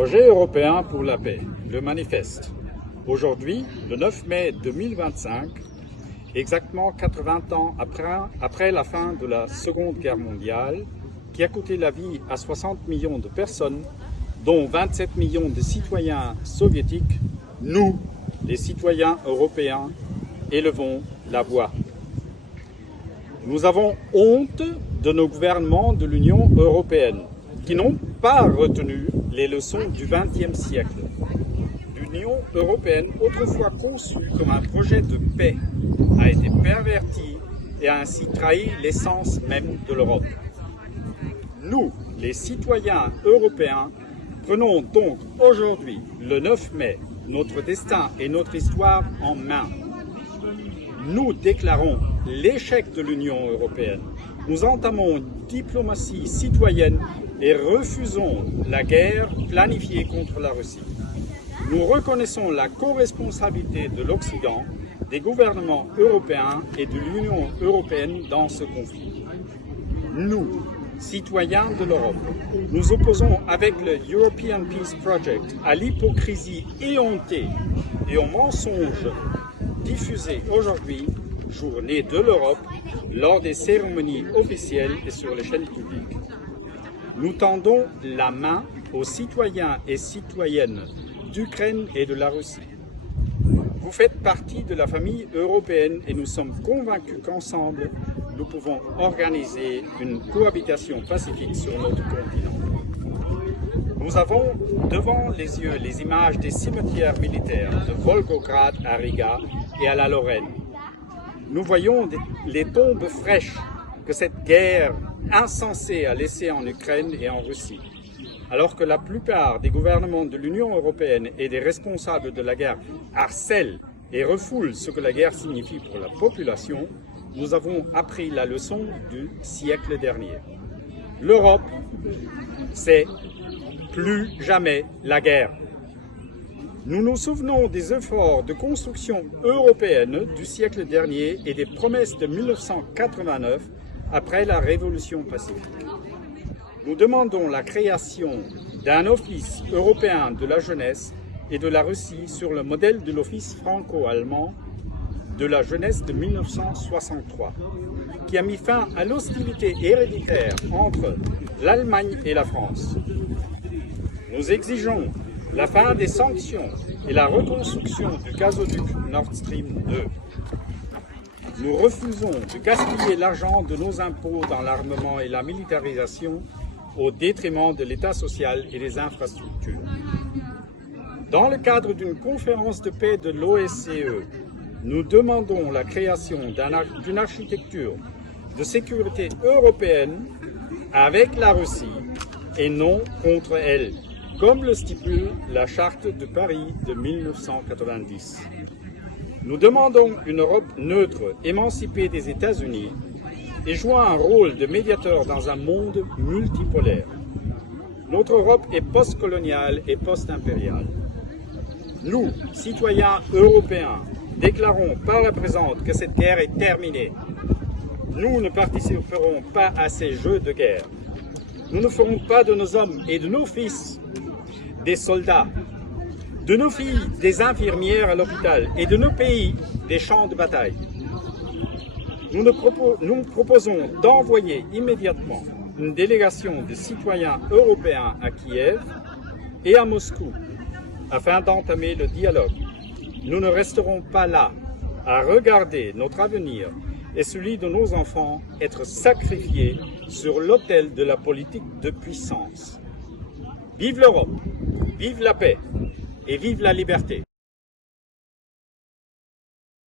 Projet européen pour la paix, le manifeste. Aujourd'hui, le 9 mai 2025, exactement 80 ans après la fin de la Seconde Guerre mondiale, qui a coûté la vie à 60 millions de personnes, dont 27 millions de citoyens soviétiques, nous, les citoyens européens, élevons la voix. Nous avons honte de nos gouvernements de l'Union européenne, qui n'ont pas retenu les leçons du XXe siècle. L'Union européenne, autrefois conçue comme un projet de paix, a été pervertie et a ainsi trahi l'essence même de l'Europe. Nous, les citoyens européens, prenons donc aujourd'hui, le 9 mai, notre destin et notre histoire en main. Nous déclarons l'échec de l'Union européenne. Nous entamons une diplomatie citoyenne et refusons la guerre planifiée contre la Russie. Nous reconnaissons la co-responsabilité de l'Occident, des gouvernements européens et de l'Union européenne dans ce conflit. Nous, citoyens de l'Europe, nous opposons avec le European Peace Project à l'hypocrisie éhontée et aux mensonges diffusés aujourd'hui, journée de l'Europe, lors des cérémonies officielles et sur les chaînes publiques. Nous tendons la main aux citoyens et citoyennes d'Ukraine et de la Russie. Vous faites partie de la famille européenne et nous sommes convaincus qu'ensemble, nous pouvons organiser une cohabitation pacifique sur notre continent. Nous avons devant les yeux les images des cimetières militaires de Volgograd à Riga et à la Lorraine. Nous voyons les tombes fraîches que cette guerre insensée a laissées en Ukraine et en Russie. Alors que la plupart des gouvernements de l'Union européenne et des responsables de la guerre harcèlent et refoulent ce que la guerre signifie pour la population, nous avons appris la leçon du siècle dernier. L'Europe, c'est plus jamais la guerre. Nous nous souvenons des efforts de construction européenne du siècle dernier et des promesses de 1989 après la Révolution pacifique. Nous demandons la création d'un office européen de la jeunesse et de la Russie sur le modèle de l'office franco-allemand de la jeunesse de 1963, qui a mis fin à l'hostilité héréditaire entre l'Allemagne et la France. Nous exigeons la fin des sanctions et la reconstruction du gazoduc Nord Stream 2. Nous refusons de gaspiller l'argent de nos impôts dans l'armement et la militarisation au détriment de l'État social et des infrastructures. Dans le cadre d'une conférence de paix de l'OSCE, nous demandons la création d'une architecture de sécurité européenne avec la Russie et non contre elle, comme le stipule la Charte de Paris de 1990. Nous demandons une Europe neutre, émancipée des États-Unis, et jouant un rôle de médiateur dans un monde multipolaire. Notre Europe est post-coloniale et post-impériale. Nous, citoyens européens, déclarons par la présente que cette guerre est terminée. Nous ne participerons pas à ces jeux de guerre. Nous ne ferons pas de nos hommes et de nos fils des soldats, de nos filles des infirmières à l'hôpital et de nos pays des champs de bataille. Nous proposons d'envoyer immédiatement une délégation de citoyens européens à Kiev et à Moscou afin d'entamer le dialogue. Nous ne resterons pas là à regarder notre avenir et celui de nos enfants être sacrifiés sur l'autel de la politique de puissance. Vive l'Europe, vive la paix et vive la liberté.